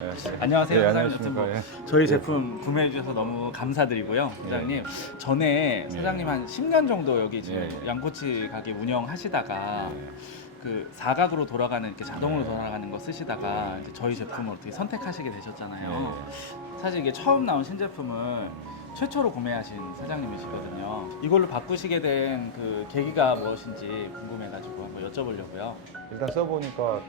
네. 안녕하세요. 네, 사장님. 안녕하십니까. 뭐 예. 저희 제품 구매해 주셔서 너무 감사드리고요. 사장님, 전에 사장님 한 10년 정도 여기 지금 예. 양꼬치 가게 운영하시다가 예. 그 사각으로 돌아가는 이렇게 자동으로 예. 돌아가는 거 쓰시다가 이제 저희 제품을 어떻게 선택하시게 되셨잖아요. 예. 사실 이게 처음 나온 신제품을 최초로 구매하신 사장님이시거든요. 이걸로 바꾸시게 된 그 계기가 무엇인지 궁금해가지고 한번 여쭤보려고요. 일단 써보니까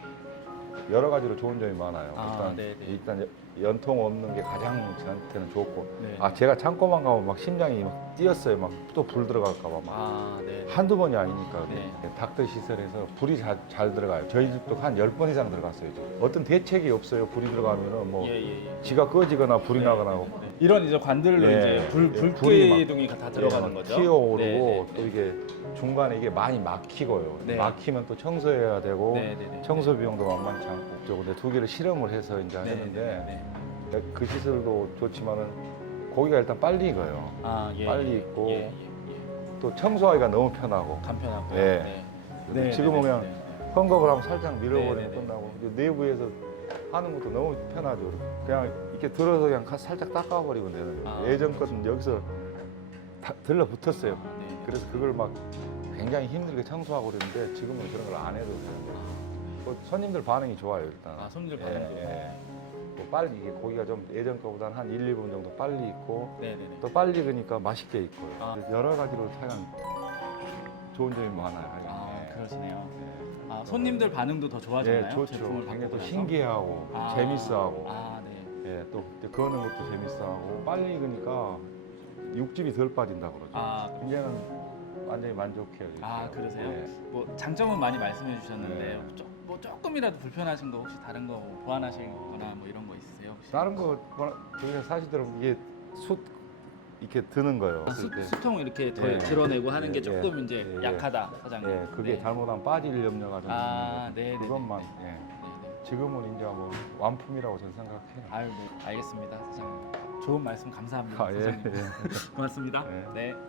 여러 가지로 좋은 점이 많아요. 아, 네네. 일단 연통 없는 게 가장 저한테는 좋고, 네. 제가 창고만 가면 막 심장이 막 뛰었어요. 막 또 불 들어갈까봐 막. 아, 네. 한두 번이 아니니까. 네. 닥터 시설에서 불이 잘 들어가요. 저희 집도 한 10번 이상 들어갔어요. 지금. 어떤 대책이 없어요. 불이 들어가면은 뭐 예. 지가 꺼지거나 불이 나거나. 네. 이런 이제 관들로 예. 이제 불이 불기둥이 다 들어가는 거죠. 튀어오르고 네. 또 이게 중간에 이게 많이 막히고요. 네. 막히면 또 청소해야 되고 네. 청소 비용도 만만치 않고. 근데 두 개를 실험을 해서 이제 했는데 그 시설도 좋지만은 고기가 일단 빨리 익어요. 빨리 익고 또 청소하기가 너무 편하고. 간편하고. 예. 지금은 그냥 헝겊을 하면 살짝 밀어버리면 네. 끝나고 이제 내부에서 하는 것도 너무 편하죠. 그냥 이렇게 들어서 그냥 살짝 닦아버리면 되는 거예요. 예전 것은 여기서 다 들러붙었어요. 그래서 그걸 막 굉장히 힘들게 청소하고 그랬는데 지금은 그런 걸 안 해도 돼요. 손님들 반응이 좋아요, 일단. 손님들 반응도. 뭐 빨리 이게 고기가 좀 예전 거보다는 한 1, 2분 정도 빨리 익고 네네네. 또 빨리 익으니까 맛있게 익고요. 아. 여러 가지로 사용 좋은 점이 많아요. 그러시네요. 손님들 반응도 더 좋아졌나요? 좋죠. 제품을 굉장히 바꾸고 또 나서? 신기해하고 재밌어하고. 네. 또 거는 것도 재밌어하고 빨리 익으니까 육즙이 덜 빠진다 그러죠. 이제는 완전히 만족해요. 이렇게. 그러세요? 예. 뭐 장점은 많이 말씀해 주셨는데 뭐 조금이라도 불편하신 거 혹시 다른 거 보완하시거나 뭐 이런 거 있으세요? 혹시? 다른 거 그냥 사실대로 이게 숯 이렇게 드는 거예요. 수통 이렇게 더 예. 드러내고 하는 게 예. 조금 이제 예. 약하다, 사장님. 그게 네. 잘못하면 빠질 염려가 좀 있는데 네네. 그것만. 네네. 지금은 이제 뭐 완품이라고 저는 생각해요. 아유, 네. 알겠습니다, 사장님. 좋은 말씀 감사합니다, 예. 사장님. 고맙습니다. 예. 네.